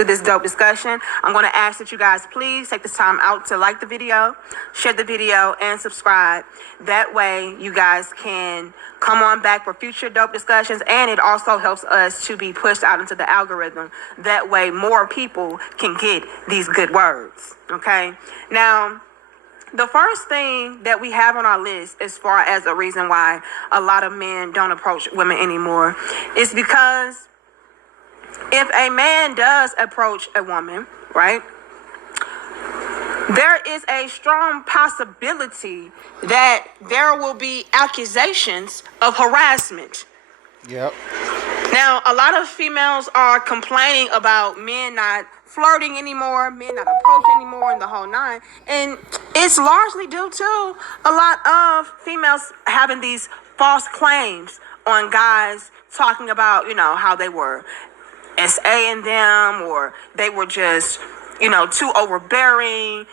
to this dope discussion. I'm going to ask that you guys please take this time out to like the video, share the video, and subscribe. That way you guys can come on back for future dope discussions, and it also helps us to be pushed out into the algorithm. That way more people can get these good words. Okay? Now, the first thing that we have on our list as far as a reason why a lot of men don't approach women anymore is because if a man does approach a woman, right, there is a strong possibility that there will be accusations of harassment. Yep. Now, a lot of females are complaining about men not flirting anymore, men not approaching anymore, and the whole nine. And it's largely due to a lot of females having these false claims on guys talking about, how they were SA-ing them, or they were just, too overbearing,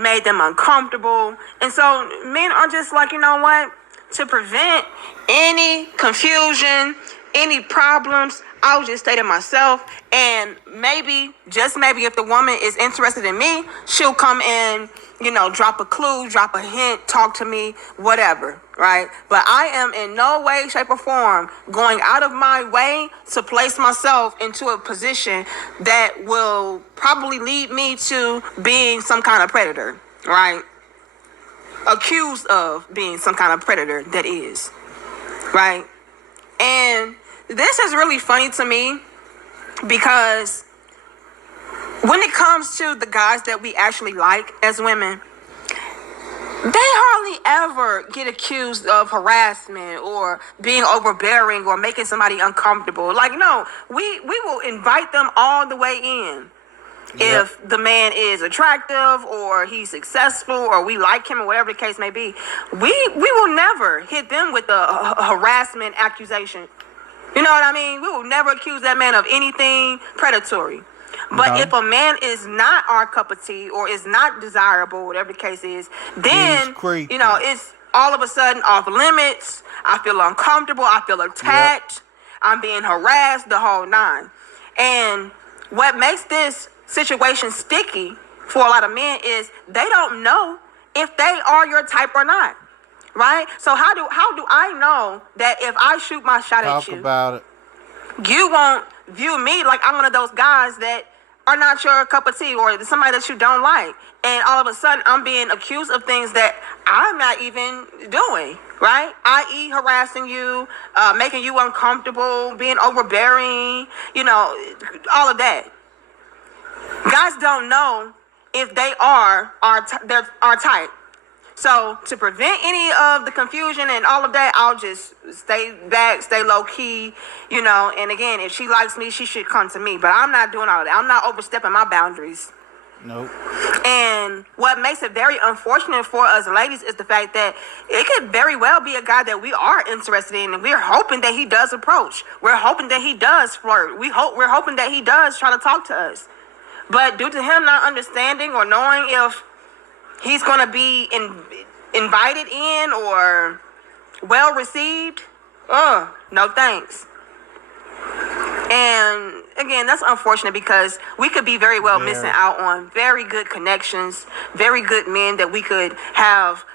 made them uncomfortable. And so men are just like, you know what? To prevent any confusion, any problems, I'll just stay to myself. And maybe, just maybe, if the woman is interested in me, she'll come in, drop a clue, drop a hint, talk to me, whatever, right? But I am in no way, shape, or form going out of my way to place myself into a position that will probably lead me to being some kind of predator, right? Accused of being some kind of predator, that is, right? And this is really funny to me because when it comes to the guys that we actually like as women, they hardly ever get accused of harassment or being overbearing or making somebody uncomfortable. Like, no, we will invite them all the way in. Yep. If the man is attractive or he's successful or we like him or whatever the case may be, we will never hit them with a harassment accusation. You know what I mean? We will never accuse that man of anything predatory. But if a man is not our cup of tea or is not desirable, whatever the case is, then, it's all of a sudden off limits. I feel uncomfortable. I feel attacked. Yep. I'm being harassed, the whole nine. And what makes this situation sticky for a lot of men is they don't know if they are your type or not. Right? So how do I know that if I shoot my shot at you, talk about it, you won't view me like I'm one of those guys that are not your cup of tea or somebody that you don't like, and all of a sudden I'm being accused of things that I'm not even doing, right? I.e. harassing you, making you uncomfortable, being overbearing, all of that. Guys don't know if they are our type. So to prevent any of the confusion and all of that, I'll just stay back, stay low key, and again, if she likes me, she should come to me. But I'm not doing all of that. I'm not overstepping my boundaries. Nope. And what makes it very unfortunate for us ladies is the fact that it could very well be a guy that we are interested in, and we're hoping that he does approach. We're hoping that he does flirt. We're hoping that he does try to talk to us. But due to him not understanding or knowing if he's going to be invited in or well received, no thanks. And again, that's unfortunate because we could be very well missing out on very good connections, very good men that we could have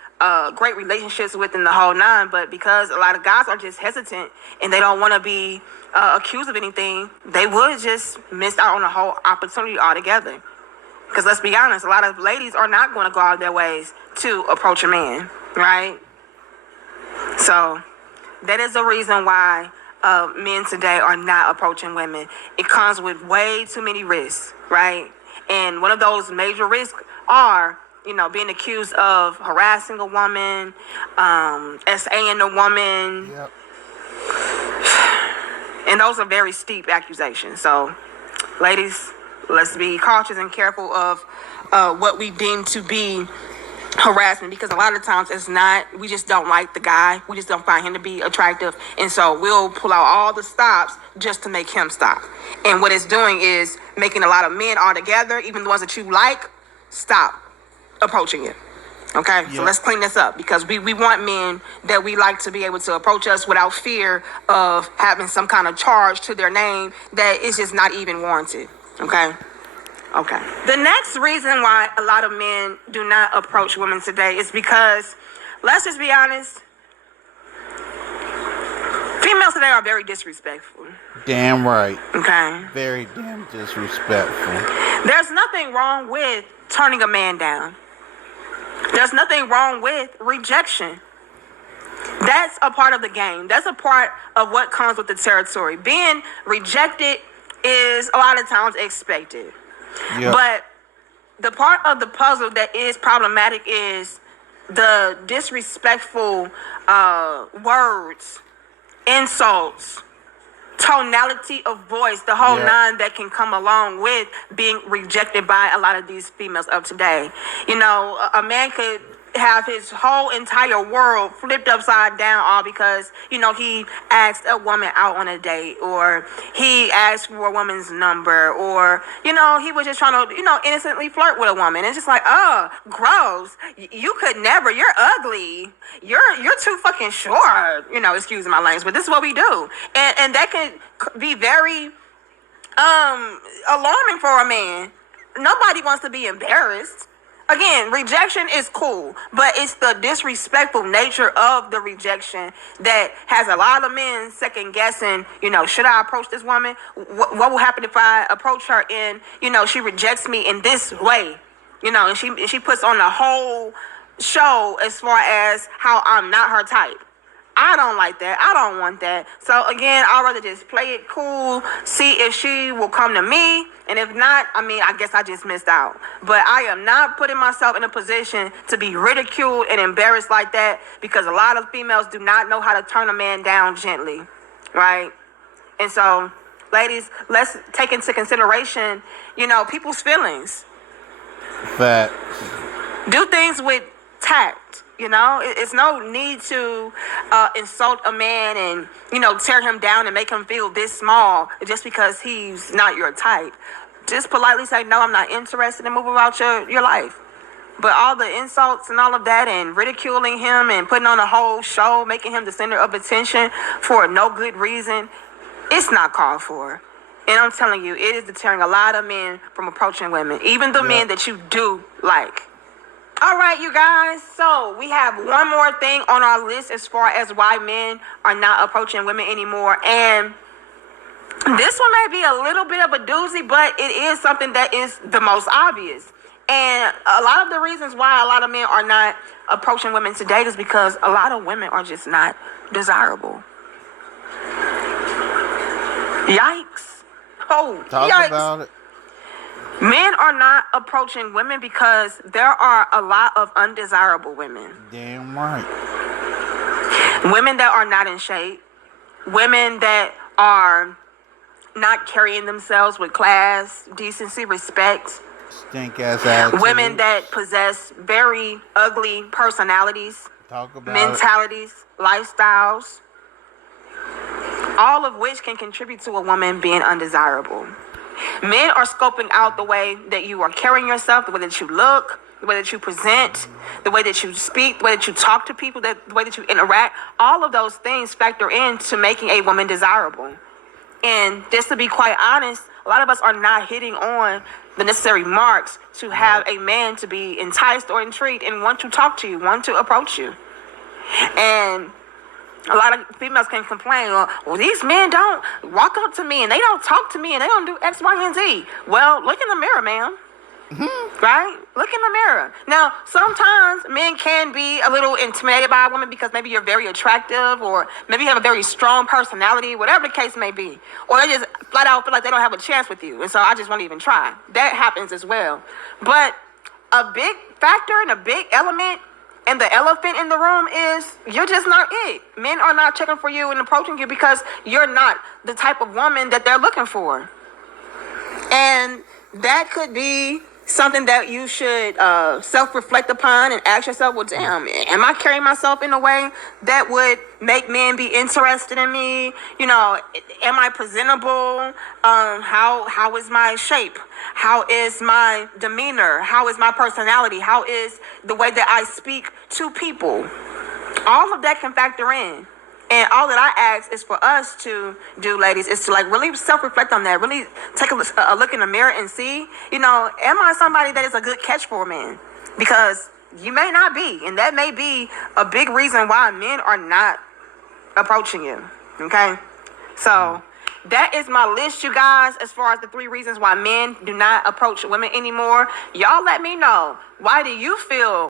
great relationships with in the whole nine. But because a lot of guys are just hesitant and they don't want to be accused of anything, they would just miss out on the whole opportunity altogether. Because let's be honest, a lot of ladies are not going to go out of their ways to approach a man, right? So that is the reason why men today are not approaching women. It comes with way too many risks, right? And one of those major risks are, being accused of harassing a woman, SA-ing a woman. Yep. And those are very steep accusations. So, ladies, let's be cautious and careful of what we deem to be harassment, because a lot of times it's not. We just don't like the guy. We just don't find him to be attractive. And so we'll pull out all the stops just to make him stop. And what it's doing is making a lot of men altogether, even the ones that you like, stop approaching you. Okay? Yeah. So let's clean this up, because we want men that we like to be able to approach us without fear of having some kind of charge to their name that is just not even warranted. Okay. Okay. The next reason why a lot of men do not approach women today is because, let's just be honest, females today are very disrespectful. Damn right. Okay. Very damn disrespectful. There's nothing wrong with turning a man down. There's nothing wrong with rejection. That's a part of the game. That's a part of what comes with the territory. Being rejected is a lot of times expected. Yep. But the part of the puzzle that is problematic is the disrespectful words, insults, tonality of voice, the whole nine that can come along with being rejected by a lot of these females of today. You know, a man could have his whole entire world flipped upside down all because, you know, he asked a woman out on a date, or he asked for a woman's number, or, you know, he was just trying to, you know, innocently flirt with a woman. It's just like, oh, gross. You could never. You're ugly. You're too fucking short. You know, excuse my language, but this is what we do. And that can be very alarming for a man. Nobody wants to be embarrassed. Again, rejection is cool, but it's the disrespectful nature of the rejection that has a lot of men second guessing, you know, should I approach this woman? What will happen if I approach her and, you know, she rejects me in this way? You know, and she puts on the whole show as far as how I'm not her type. I don't like that. I don't want that. So again, I'd rather just play it cool, see if she will come to me. And if not, I mean, I guess I just missed out. But I am not putting myself in a position to be ridiculed and embarrassed like that, because a lot of females do not know how to turn a man down gently, right? And so, ladies, let's take into consideration, you know, people's feelings. Facts. Do things with tact. You know, it's no need to insult a man and, you know, tear him down and make him feel this small just because he's not your type. Just politely say, no, I'm not interested, and move about your life. But all the insults and all of that and ridiculing him and putting on a whole show, making him the center of attention for no good reason, it's not called for. And I'm telling you, it is deterring a lot of men from approaching women, even the men that you do like. All right, you guys. So we have one more thing on our list as far as why men are not approaching women anymore. And this one may be a little bit of a doozy, but it is something that is the most obvious. And a lot of the reasons why a lot of men are not approaching women today is because a lot of women are just not desirable. Yikes. Oh, Talk yikes. about it. Men are not approaching women because there are a lot of undesirable women. Damn right. Women that are not in shape. Women that are not carrying themselves with class, decency, respect. Stink ass attitude. Women that possess very ugly personalities, mentalities, lifestyles. All of which can contribute to a woman being undesirable. Men are scoping out the way that you are carrying yourself, the way that you look, the way that you present, the way that you speak, the way that you talk to people, the way that you interact. All of those things factor into making a woman desirable. And just to be quite honest, a lot of us are not hitting on the necessary marks to have a man to be enticed or intrigued and want to talk to you, want to approach you. And a lot of females can complain, well, these men don't walk up to me and they don't talk to me and they don't do X, Y, and Z. Well, look in the mirror, ma'am. Right? Look in the mirror. Now, sometimes men can be a little intimidated by a woman because maybe you're very attractive, or maybe you have a very strong personality, whatever the case may be. Or they just flat out feel like they don't have a chance with you, and so I just won't even try. That happens as well. But a big factor and a big element and the elephant in the room is you're just not it. Men are not checking for you and approaching you because you're not the type of woman that they're looking for. And that could be something that you should self-reflect upon and ask yourself, well, damn, am I carrying myself in a way that would make men be interested in me? You know, am I presentable? How is my shape? How is my demeanor? How is my personality? How is the way that I speak to people? All of that can factor in. And all that I ask is for us to do, ladies, is to like really self-reflect on that. Really take a look in the mirror and see, am I somebody that is a good catch for a man? Because you may not be, and that may be a big reason why men are not approaching you. Okay, so that is my list, you guys, as far as the 3 reasons why men do not approach women anymore. Y'all let me know, why do you feel